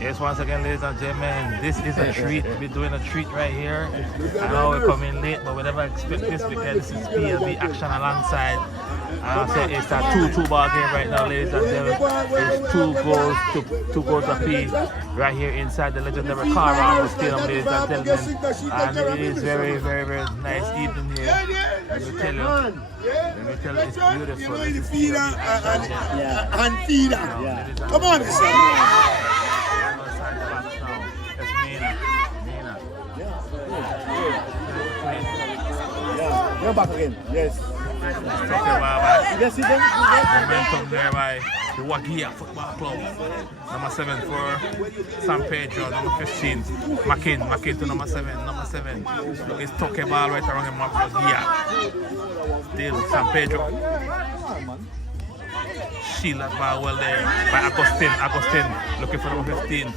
Yes, once again, ladies and gentlemen, this is a treat. We're doing a treat right here. I know we're coming late, but we never expect this because this is PLB action alongside. It's a 2-2 ball game right now, ladies and gentlemen. It's two goals apiece right here inside the legendary Carl Stadium, ladies and gentlemen. And it is very, very, very nice evening here. Let me tell you, it's beautiful. And feeder. Come on, son. You're back again. Yes. Momentum there by the Wabagari Football Club. Number 7 for San Pedro, number 15. Makin to number 7. Look, it's tuck a ball right around him. Wabagari. Still San Pedro. Shield that ball well there by Agustin looking for number 15.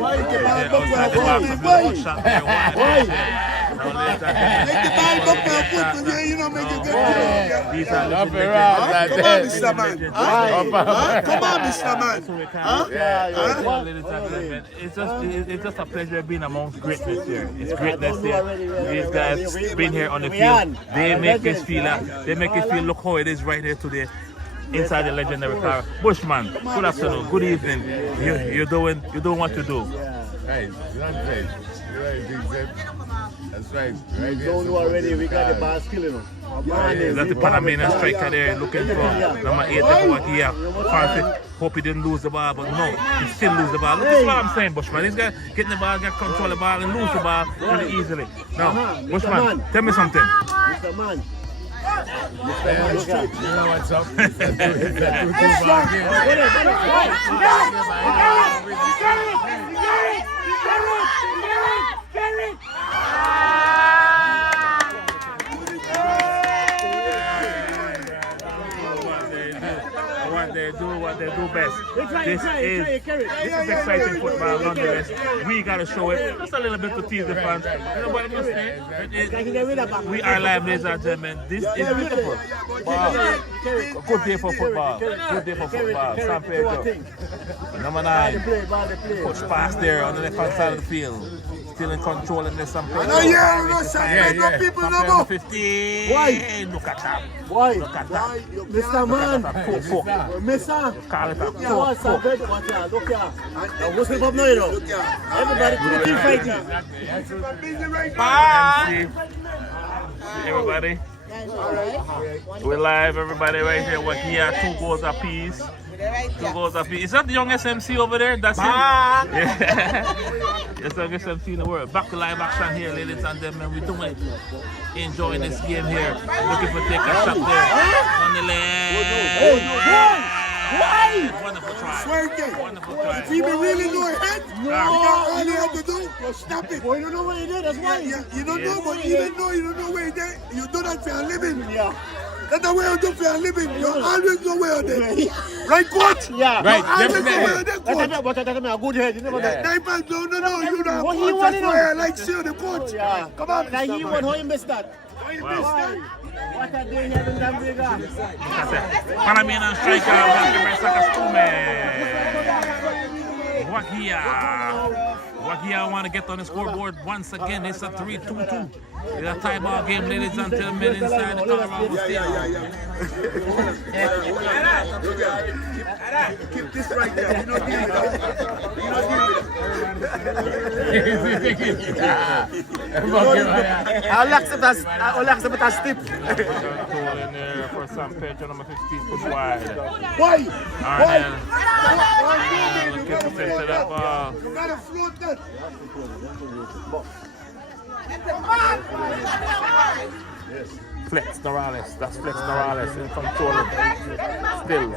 Outside the box, a beautiful shot there. Make the ball go for you know, make it good. These are Come on, Mr. Man. Come on, Mr. Man. It's just a pleasure being amongst greatness here. It's greatness here. These guys been here on the field. They make us feel look how it is right here today. Inside the legendary car. Bushman, good afternoon, good evening. You're doing what you do. Right, that's right. That's right. We don't know already, we got the ball killing them. That's the Panamanian striker there looking for number 8 over here. Hope he didn't lose the ball, but no, he still lose the ball. This is what I'm saying, Bushman. This guy getting the ball, get control of the ball and lose the ball really easily. Now, Bushman, tell me something. Mr. Man. You know what's up? What they do best. This is exciting football nonetheless. We gotta show it just a little bit to tease the fans. You know what I'm saying? We are live, ladies and gentlemen. This is beautiful. Wow. Good day for football. Good day for football. San Pedro. Number 9. Push pass there on the left hand side of the field. Still in control in this San Pedro. People know. 15. Why? Look at that. Why? Look at that. Mr. Man. Mr. Call it a Look here. What's the problem now, you know? Everybody to the team fighting. Bye. Everybody. We're live, everybody, right here. We're here, 2 goals apiece. 2 goals apiece. Is that the youngest MC over there? That's him? Yeah. That's the youngest MC in the world. Back to live action here, ladies and gentlemen. We're doing enjoying this game here. Looking for take a shot there. On the left. Why? Wonderful try. Wonderful try. If he really know it, all you have to do was stop it. Well, you don't know what he did, that's why. You don't know, but even though you don't know where he did, you do that for a living. Yeah. That's the way you do for a living. You always know where they are. Right, coach? Yeah. Right, You always know definitely. where they are, coach. But I a good head, you never Yeah. No, you don't. What he want to That's why I like seeing the coach. Yeah. Come on, Now he Mr. won, Man. how he missed that? Wow. What a day he had in that big guy. Panamanian striker, welcome by Sakastume. Wabagari want to get on the scoreboard once again. It's a 3-2-2. It's a tie ball game, ladies and gentlemen, inside the Colorado Stadium. Keep this right there. You don't give it up. I'll accept that step. Goal in there for San Pedro, number 15, push wide. Why? Arnell. Look at the center of that ball. You gotta float that. Flex Morales, that's Flex Morales in control still.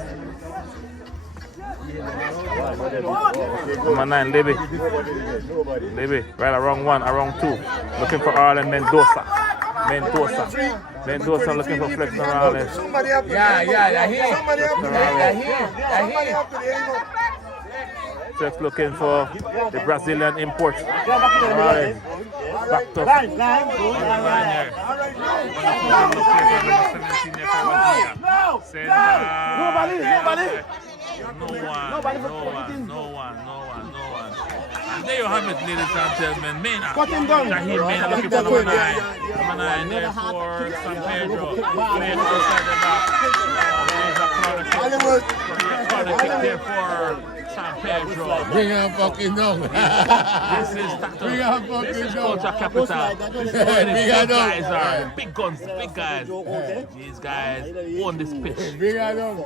Number 9, Libby, right around 1, around 2. Looking for Arlen Mendoza looking for Flex Morales. Somebody up there. Yeah, here. Somebody up there. Flex looking for the Brazilian import. Alright. Back to No one. there you have it, ladies and gentlemen. Mena. Cut him down. Raheem Mena looking for number 9. Number 9 there for San Pedro. Playing outside the back. There's a corner kick there for San Pedro. Bring her fucking down. This is Dr. Bring her fucking This is down. Culture Capital. Bring These her guys down. are big guns, big guys. These guys own this pitch. Bring her down.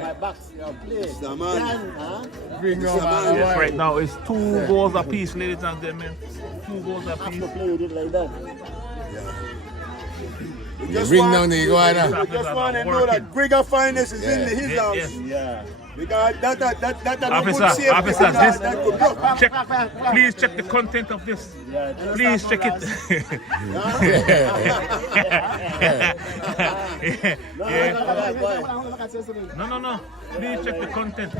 My back. Mr. Man. Bring her Yes, down. right now it's 2 goals apiece, ladies and gentlemen. 2 goals apiece. Play with it like that. Bring down the iguana. I just want to know that Grigger Finest is in his Yes, house. yes. Yeah. Because that Officer, save officer, that this, could block. check, please check the content of this. Please check it. Yeah. No. Please check the content.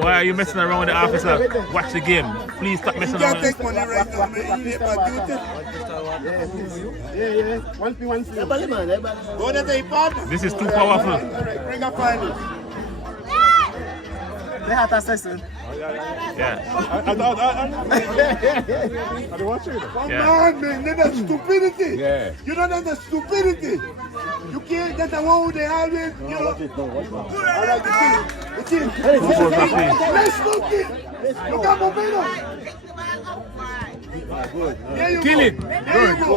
Why are you messing around with the officer? Watch the game. Please stop messing You can't around. take money right now, man. You never do it. Go to the partner. This is too powerful. Grigger Finest. They have to assassin. Yeah. Come Yeah. on, man. That's stupidity. Yeah. You know that's stupidity. You can't get the one they always, you know. All right, the team. Two goals apiece. Let's look it. Look at momentum. There you Kill go. it. There you go.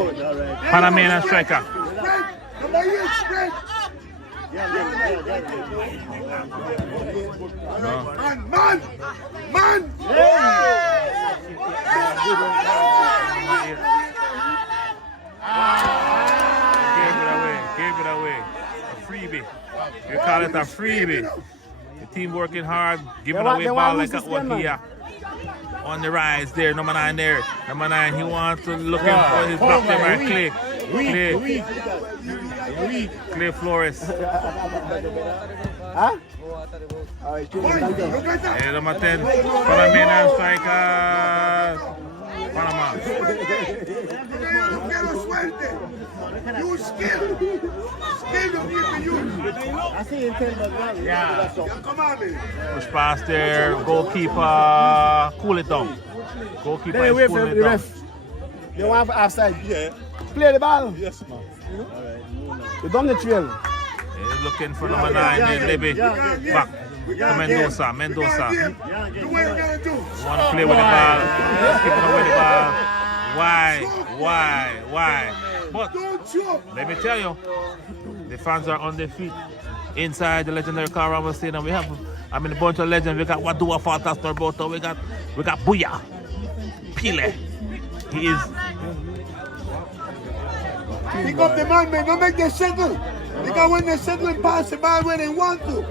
Panamanian striker. Strength. Number 8, strength. Man. Gave it away. A freebie. You call it a freebie. The team working hard, giving away ball like that one here. On the rise there, number 9 there. Number 9, he wants to look for his back there by Clay Flores. Huh? And number 10, Panamanian striker, Panama. You skill you need to use. I see him tell me Yeah, come on, man. Push past there, goalkeeper, cool it down. Goalkeeper Then is wait cooling for it the down. ref. You want offside? Yeah. Play the ball. Yes, man. You done the trail. He's looking for number 9 there, Libby. Back to Mendoza. Do what you gotta do. Want to play with the ball. Skipping away the ball. Why? But Don't choke. let me tell you, the fans are on their feet inside the legendary Caramba Stadium. We have, a bunch of legends. We got Wadua Faltas Norboto. We got Buya, Pile. He is. Pick up the man. Don't make them settle. Because when they settle and pass the ball where they want to.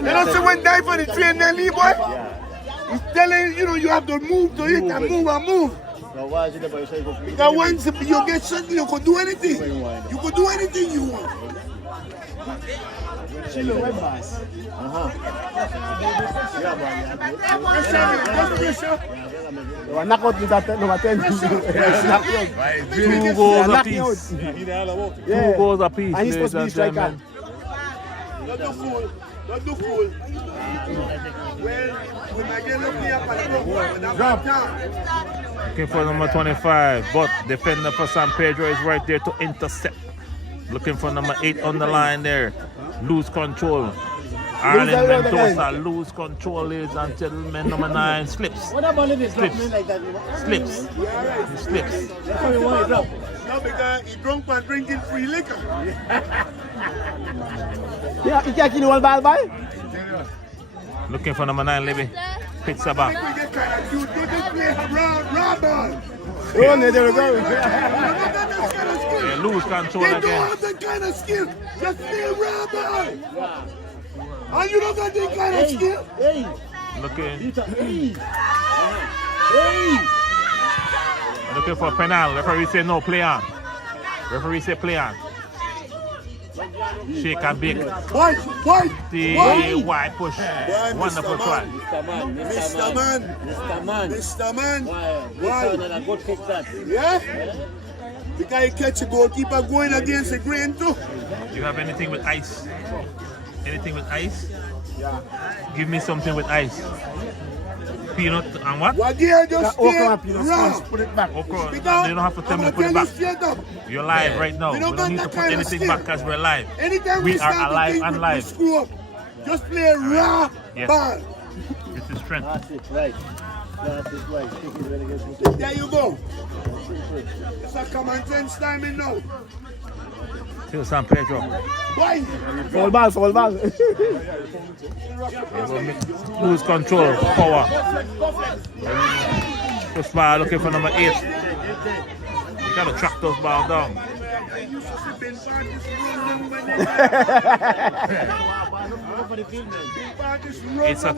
They don't say when die for the train, then leave, boy. He's telling you have to move to it and move. Because once you get settled, you can do anything. You can do anything you want. Knock out with that number 10. 2 goals apiece. 2 goals apiece. And he's supposed to be ladies and striker. gentlemen. Don't do fool. When I get lucky up at the drop. Looking for number 25, but defender for San Pedro is right there to intercept. Looking for number 8 on the line there. Lose control. Arlen Mendoza lose control, ladies and gentlemen. Number 9 slips. What about if it's dropping like that? Slips. He slips. That's how you want to drop. No, because he drunk and drinking free liquor. Yeah, you can't kill the one ball by? Looking for number 9, Libby. Pizza back. We get kind of cute. Don't just play round ball. Oh, there we go. They lose control They don't again. have that kind of skill. Just play round ball. And you don't got that kind of skill. Hey, Looking hey. for a penalty. Referee say no, play on. Referee say play on. Shake and bake. Why? The wide push. Why, Wonderful try. Mr. Man. Mr. Man. Mr. Man. Why? Why? Good fix that. Yeah? Because you catch a goalkeeper going against the grain too. Do you have anything with ice? Anything with ice? Yeah. Give me something with ice. Peanut and what? What do you just Okra, stay peanut raw? sponge, put it back. Okra. Because You don't have to tell me to I'm put it gonna back. tell you straight up. You're live right now. We We don't don't got need that to put kind of anything skill. back because we're live. Anytime We start are to alive think and we live. screw up. Just play raw Yes. ball. This is strength. That's it, right. That's it, right. Take it when it gets to There you go. It's a common sense timing now. Till San Pedro. Why? Foul ball, foul ball. Lose control, power. This ball looking for number 8. You gotta track those ball down. It's a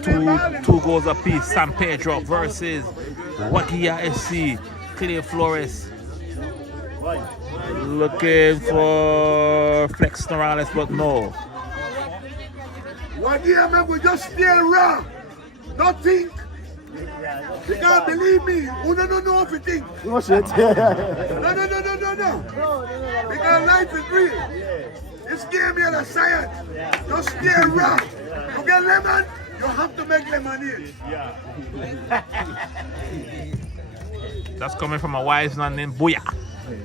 two goals apiece. San Pedro versus Wagia FC. Clay Flores looking for Flex Morales, but no. What do you man? We just stay raw. Don't think. You can't believe me. You don't know if you think. No shit. No. Because life is real. This game here is science. Just stay raw. You get lemon, you have to make lemonade. That's coming from a wise man named Booyah.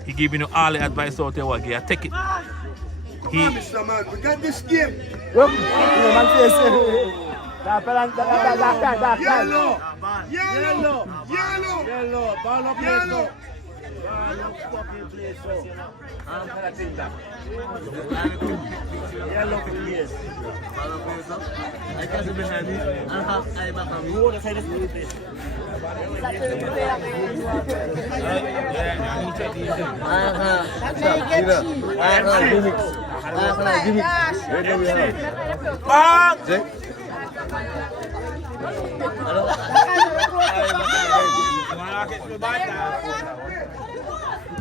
He giving you all the advice out there, Wagia. Take it. Come on, Mr. Man. We got this game. Look, you know, man face. Yellow. Ball up place now. Ball up fucking place now. I'm gonna think that. Yellow for place. I can't see behind me. I have eye back on me. Who the side of the place?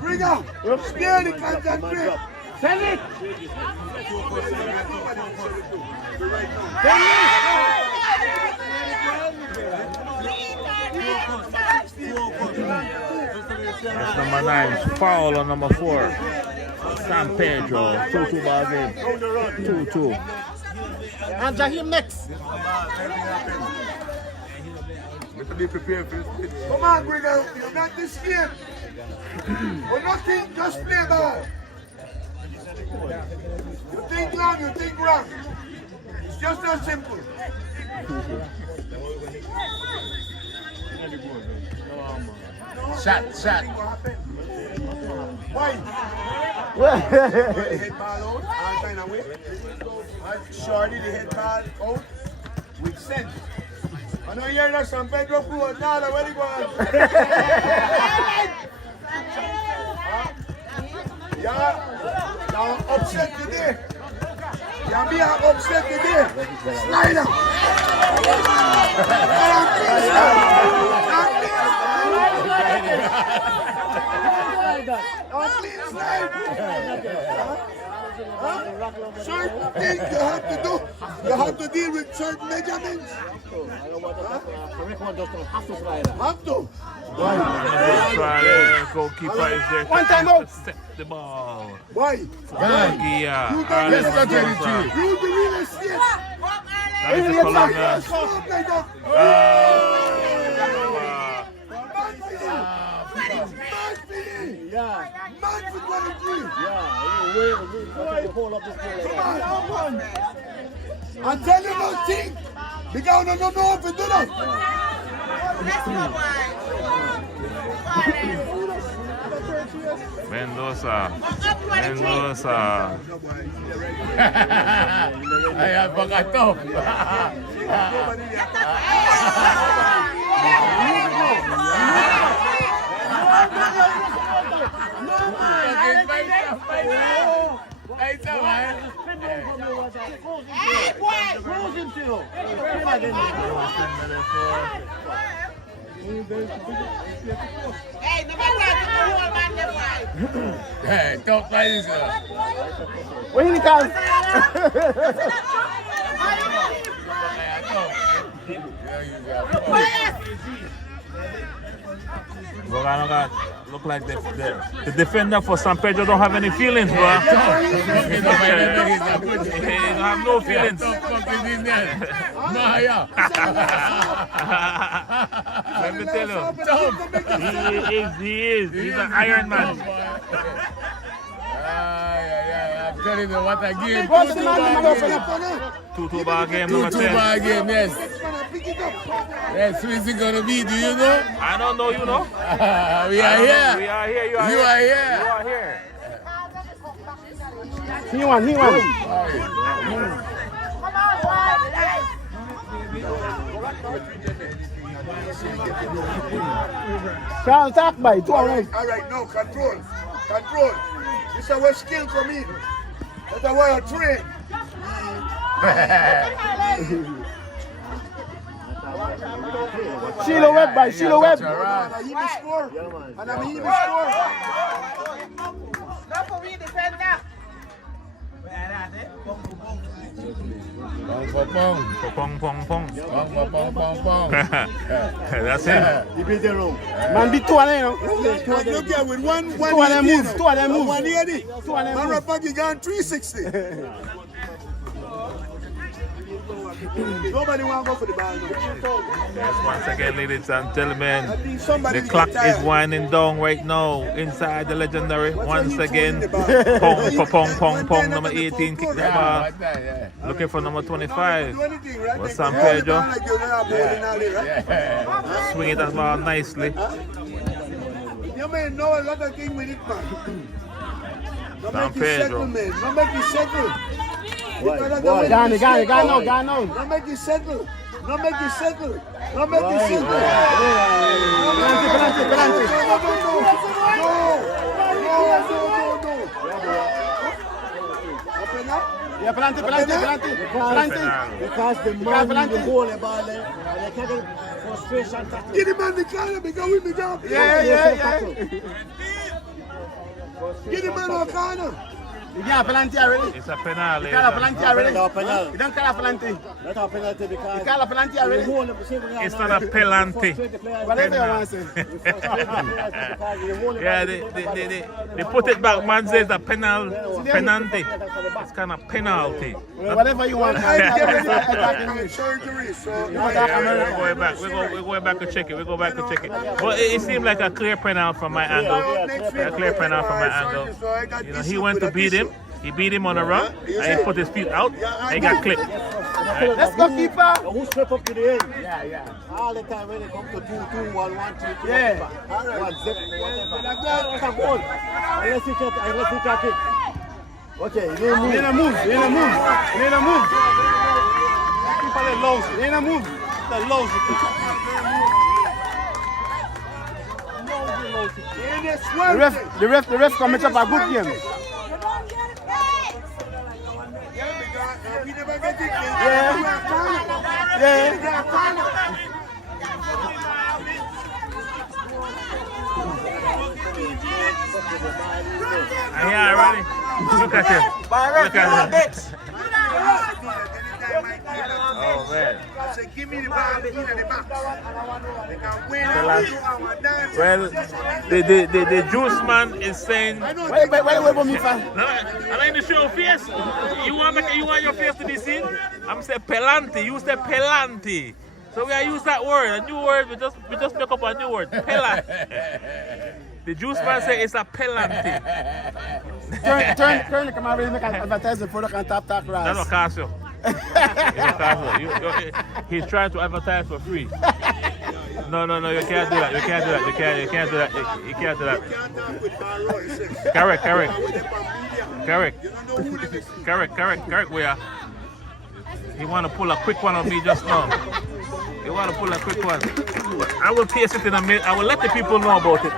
Bring out. Scare the concentrate. Send it! That's number 9. Foul on number 4. San Pedro. 2-2 ball game. 2-2. And Jahim next. Be prepared for this. Come on, bring out. You got this game. Or nothing, just play ball. You think long, you think wrong. It's just that simple. Shot. Why? The head ball out, all kind of way. Shorty, the head ball out with sense. I know you hear that San Pedro crew and now where they going? Yeah, upset today. Yeah, me are upset today. Slider. Certain things you have to do. You have to deal with certain measurements. Have to. Goalkeeper is there. One time out. Set the ball. Why? Wagia. You got Let's this. go 23. You the real estate. That is the Colombian. Stop like that. Yeah. Man for 23. I tell you nothing. Because I don't know if you do that. Mendoza. Ay, pagkato. Ay, sama. Hey, boy! Close him to you. Hey, no matter what, man, the wife. Hey, don't play this. Where he comes? There you go. Boganoga look like the defender for San Pedro don't have any feelings, bro. He don't have no feelings. Let me tell you, he is. He's an Iron Man. I'm telling you what I give. 2-2 ball game, number 10. 2-2 ball game, yes. Yes, who is it going to be? Do you know? I don't know, you know. We are here. We are here. You are You here. are here. You are here. He won. Can't talk by it. All right, no, control. This is where skill come in. That's why I train. Sheila Webb by Sheila Webb. And he will score. And I'm he will score. Not for me, defender. Pong. That's it. Man, be 2 of them, you know. Look at with one 2 of them move. 2 of them move. 180. 2 of them Man, move. Rapaki gone 360. Nobody want to go for the ball. Yes, once again, ladies and gentlemen, I think somebody the clock get tired. is winding down right now inside the legendary. Once again, pong, number 18, kick the ball. Looking for number 25. Was San Pedro. Swing it that ball nicely. You may know a lot of things with it, man. Don't San make it Pedro. settle, man. Don't make it settle. Gane now. Don't make it settle. Don't make it settle. Don't make it settle. Penalty. No. Yeah, penalty. Because the man in the goal ball and they can't get frustration. Get him on the corner because we make up. Yeah. Get him on the corner. You got a penalty already. It's a penalty. You got a penalty already. No penalty. You don't call a penalty. Not a penalty because You call a penalty already. It's not a penalty. Whatever you want to say. Yeah, they put it back. Man says a penalty. It's kind of penalty. Whatever you want. Surgery, so Yeah, we're going back to check it. But it seemed like a clear penalty from my angle. A clear penalty from my angle. You know, he went to beat him. He beat him on the run, and he put his feet out, and he got clipped. Let's go, keeper. Who step up to the end? Yeah. All the time when it comes to 2-2, 1-1, 2-2, Yeah. whatever. 1-0, whatever. That's a goal. Unless you catch it. Okay, you need to move. You need to move. Keeper the lows. You need to move. The lows. The ref come make up a good game. Yeah. Yeah, ready? Look at him. Oh, man. Give me the ball in the box. They can win. Well, the juice man is saying, Wait for me, fam. I like to show your face. You want your face to be seen? I'm saying pelante. You say pelante. So we are use that word, a new word. We just pick up a new word. Pelante. The juice man say it's a pelante. Turn the camera and make an advertising product on Top Talk Rise. That's what cost you. He's trying to advertise for free. No, you can't do that. You can't do that. Correct, we are. He want to pull a quick one on me just now. He want to pull a quick one. But I will taste it in a minute. I will let the people know about it.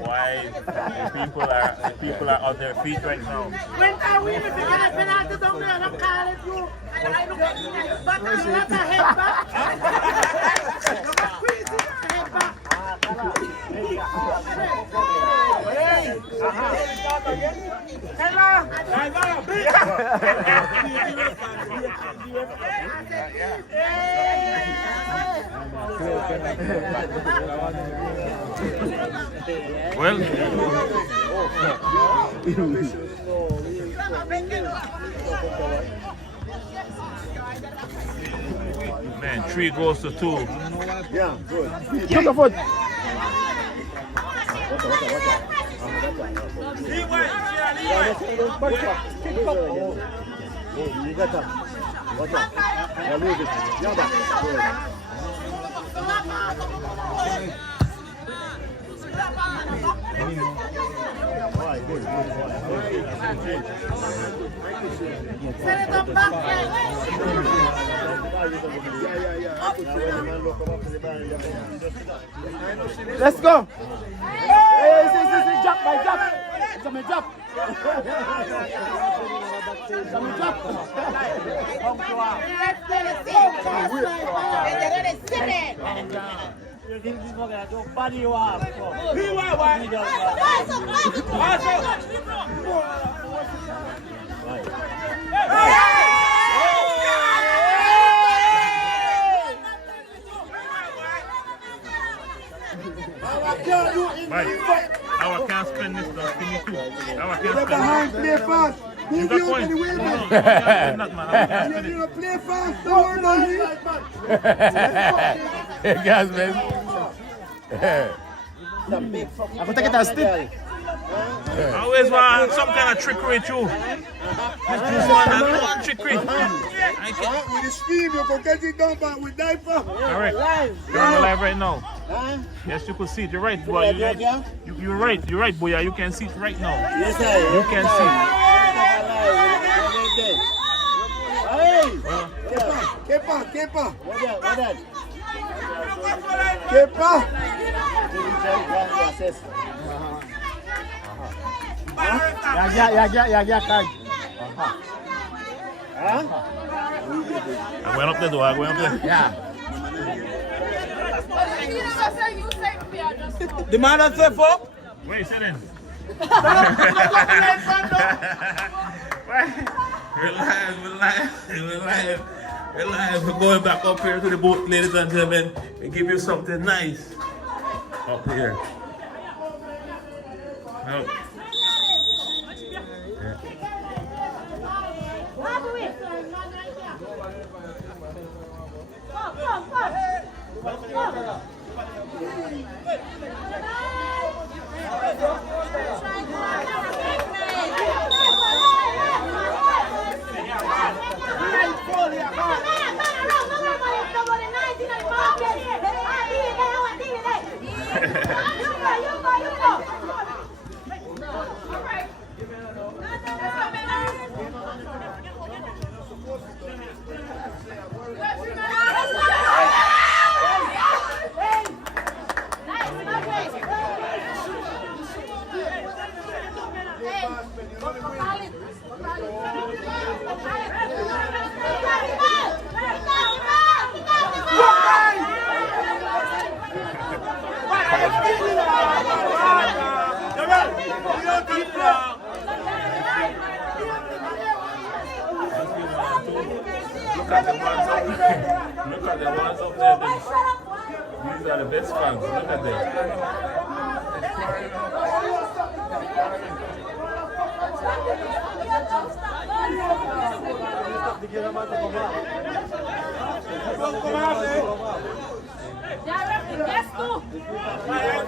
Why the people are on their feet right now. When I win it, I penalty down there, I'm calling you. And I look at you, but I'm not a head back. Head back. Hello. Well, man, 3 goes to 2. Yeah, good. Put your foot. You got that. Watch out. Now move it. Jump back. Good. Alright, good. Set it up back. Let's go. Hey, see, jump, my jump. It's a jump. Mike, I can't spend this stuff. Give me 2. I can't spend Behind, play fast. You Move got you out of the way, No, man. I can't spend that, man. I can't spend it. You know, play fast. Don't worry about Hey, guys, man. I can take it as stick. I always want some kind of trickery too. This one, I don't want trickery. I can't. With the speed, you can get it done back with DYFA. Correct. You're on the live right now. Yes, you can see it. You're right, boy. You're right. You're right, boy. You can see it right now. Yes, I am. You can see it. Kepa. What that? Kepa. Yeah, card. I went up there, though. I went up there. Yeah. The man that said for? Wait, sit in. We're live. We're going back up here to the boat, ladies and gentlemen, and give you something nice up here. Now, look at the ones up there. Look at the ones up there. These are the best fans. Look at them.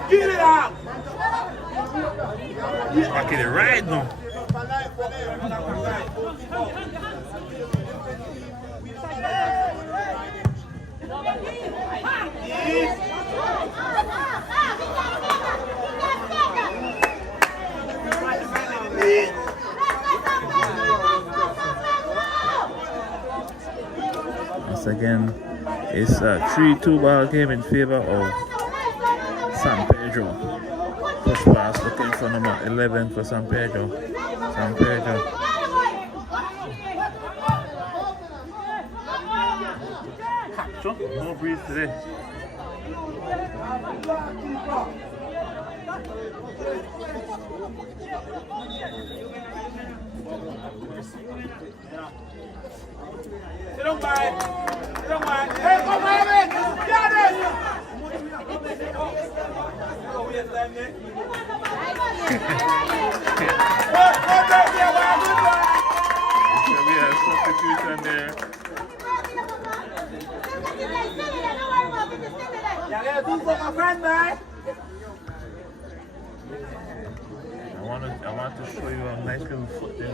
Get it out. Back in the ride now. Once again, it's a 3-2 ball game in favor of San Pedro. Push pass looking for number 11 for San Pedro. San Pedro. Sure, no breeze today. Sit down, man. Hey, come on, man. Get it. a substitution there. I want to show you a nice little foot there.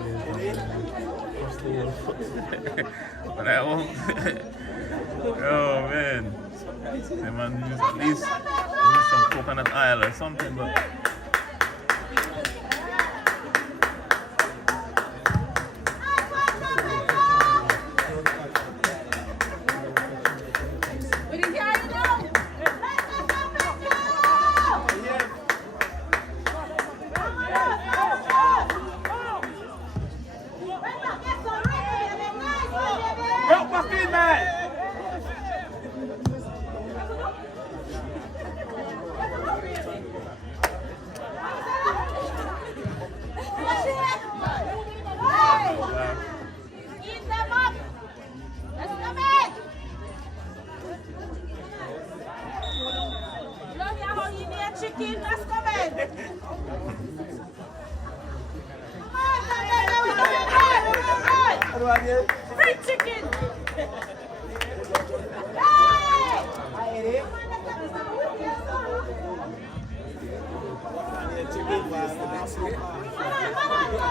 Just a little foot. But I won't. Oh man. They man use at least some coconut oil or something, but Chicken, that's coming. Free chicken.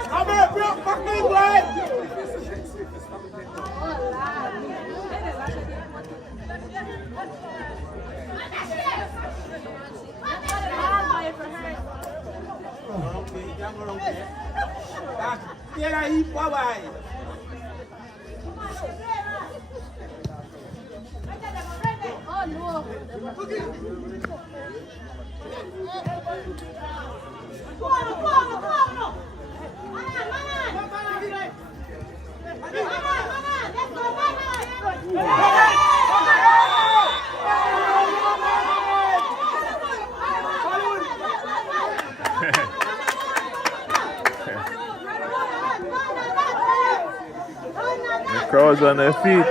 Come here, bro. Fucking blood. Get out here, bye-bye. Oh no. the crowds on their feet.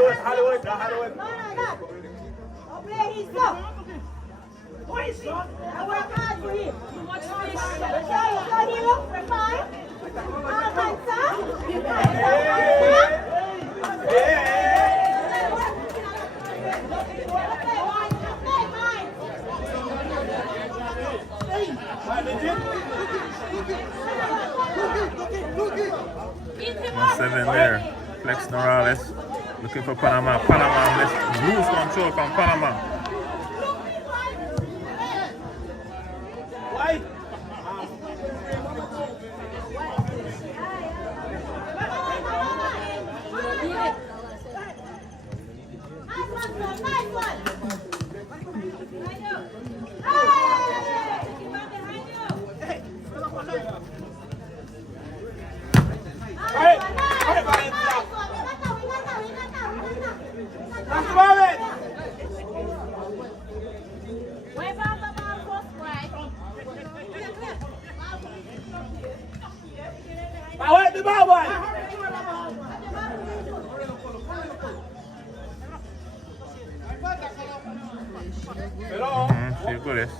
Number 7 there, Flex Norales, looking for Panama. Panama, let's lose control from Panama. Sí, por eso.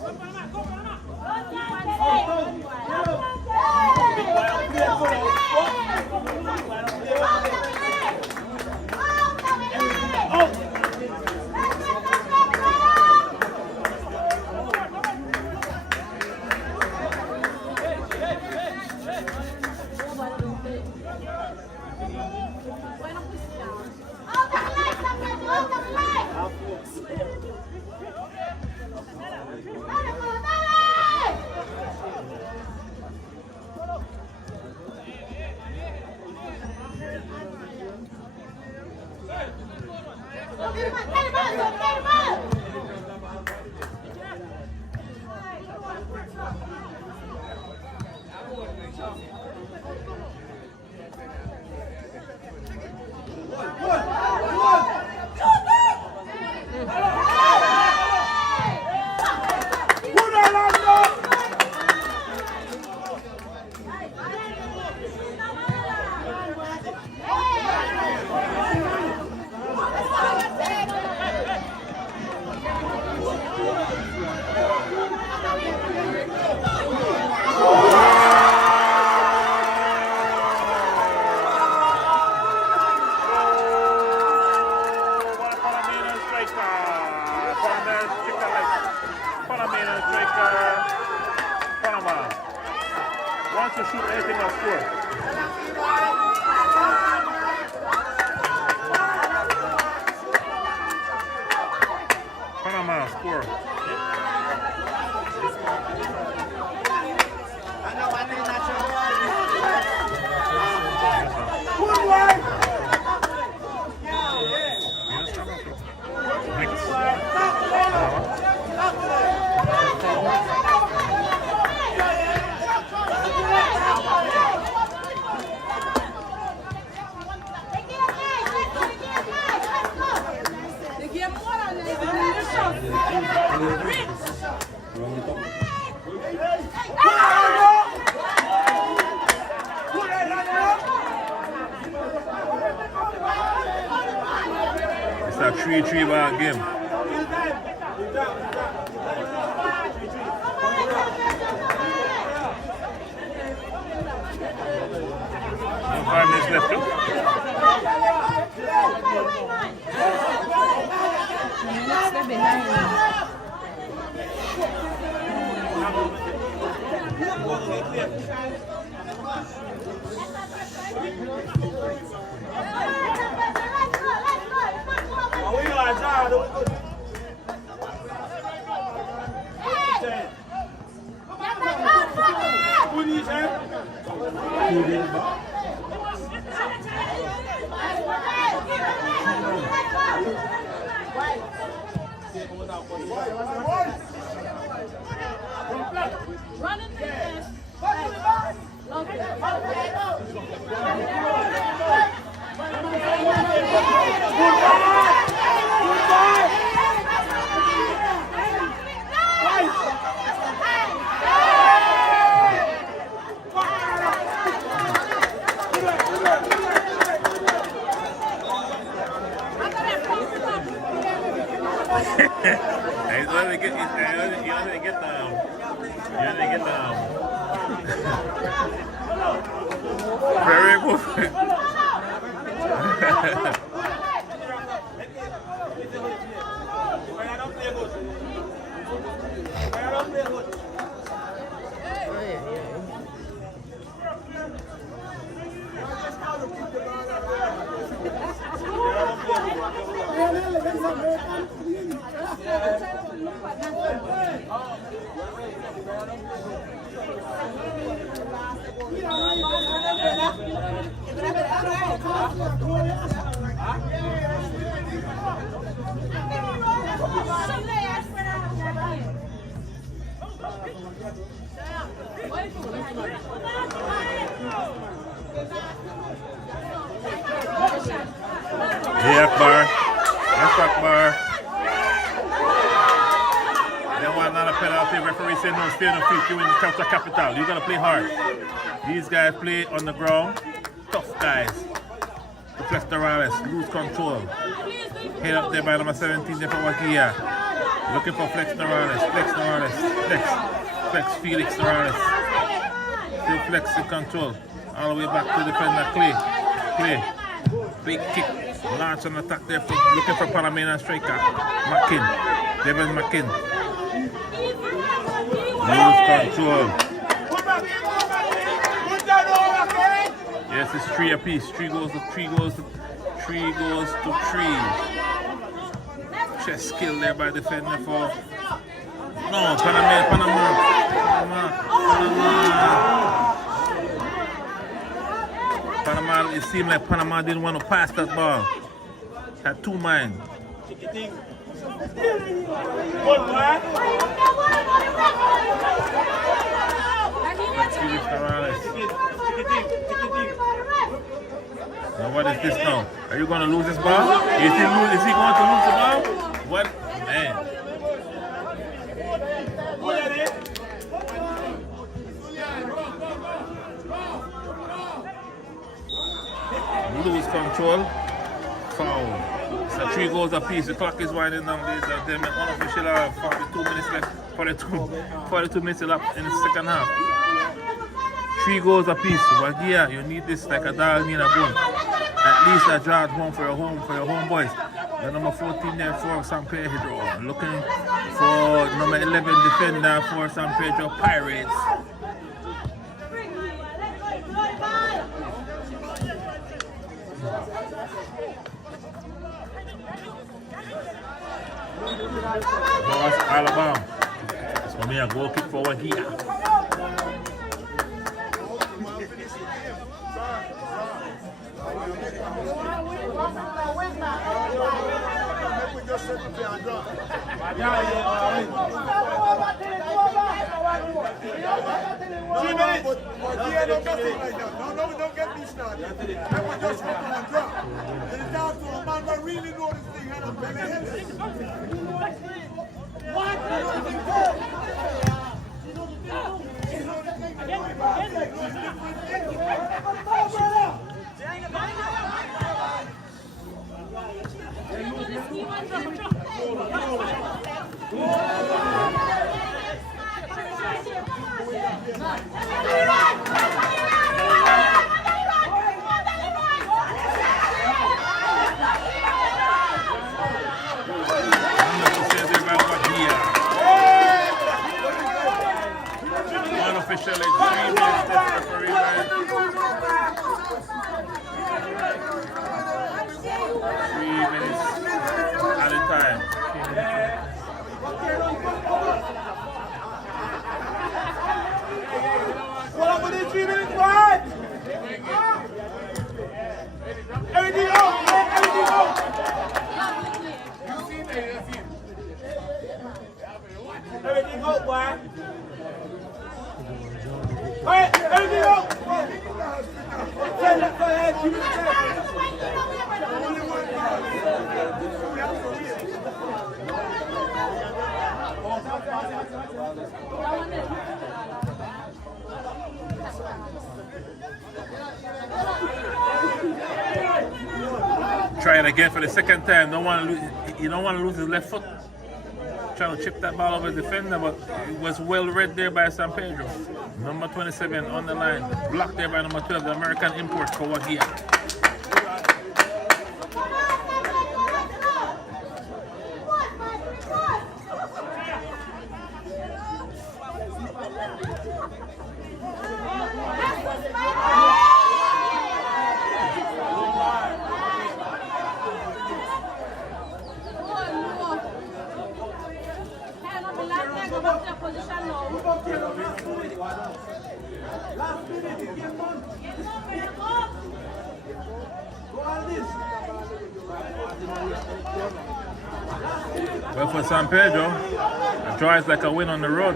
Panama. Once you shoot anything, I'll score. Panama, score. It's a 3-3 ball game. No 5 minutes left. Very moving. Yeah, Akbar. Yes, Akbar. They want another penalty. Referee said no, stay on the feet. You in the Culture Capital. You gotta play hard. These guys play on the ground. Tough guys. The Flex Dorales, lose control. Head up there by number 17 there for Wagia. Looking for Flex Dorales. Flex Dorales. Flex Felix Dorales. Still Flex in control. All the way back to defender Clay. Big kick. Launch and attack there for looking for Panamanian striker. Makin. Devin Makin. Lose control. Yes, it's 3 apiece. 3 goes to 3 goes to 3 goes to 3. Chest skill there by defender for no Panama. It seemed like Panama didn't want to pass that ball. Had 2 minds. Now what is this now? Are you going to lose this ball? Is he going to lose the ball? What? Man. Lose control. Foul. So 3 goals apiece. The clock is winding down. There's an unofficial 42 minutes left. 42 minutes left in the second half. 3 goals apiece. But yeah, you need this like a dog need a bone. And at least a draw at home for your home boys. The number 14 there for San Pedro. Looking for number 11 defender for San Pedro Pirates. Boss Alabama. It's for me a goal kick forward here. Don't get me started. I was just hoping to drop. And it's down to a man that really know this thing had a belly. Unofficially 3 minutes left for referee. 3 minutes at a time. What up with these 3 minutes, boy? Everything out, man. Everything out. Everything out, boy. Alright, everything out. Send that for ahead. Keep it there. Try it again for the second time. You don't want to lose his left foot. Trying to chip that ball over the defender, but it was well read there by San Pedro. Number 27 on the line. Blocked there by number 12, the American import, Kawagia. Well, for San Pedro, a draw is like a win on the road.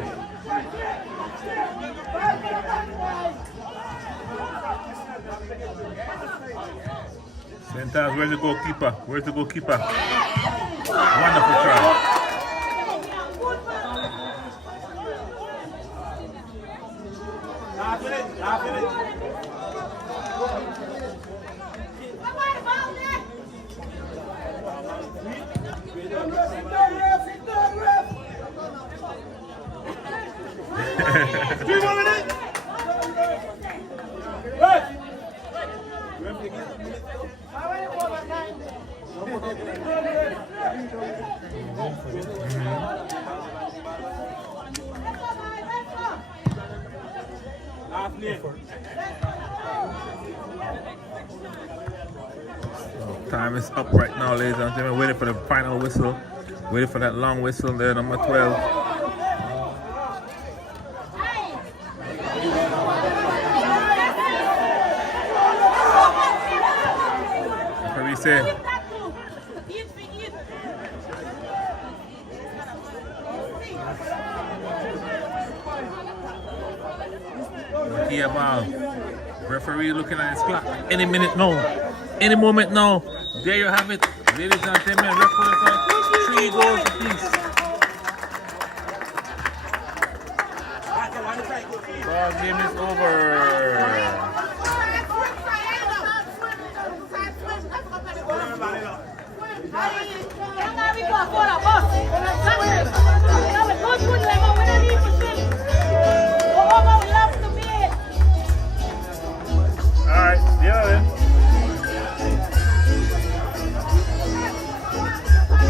Centers, where's the goalkeeper? Where's the goalkeeper? Wonderful try. Time is up right now, ladies and gentlemen. Waiting for the final whistle. Waiting for that long whistle there, number 12. What do you say? Referee looking at his clock. Any minute now. Any moment now. There you have it. Ladies and gentlemen, ref put us on 3 goals apiece. Ball game is over. Alright, yeah then.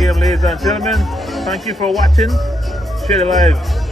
game, ladies and gentlemen. Thank you for watching. Share the live.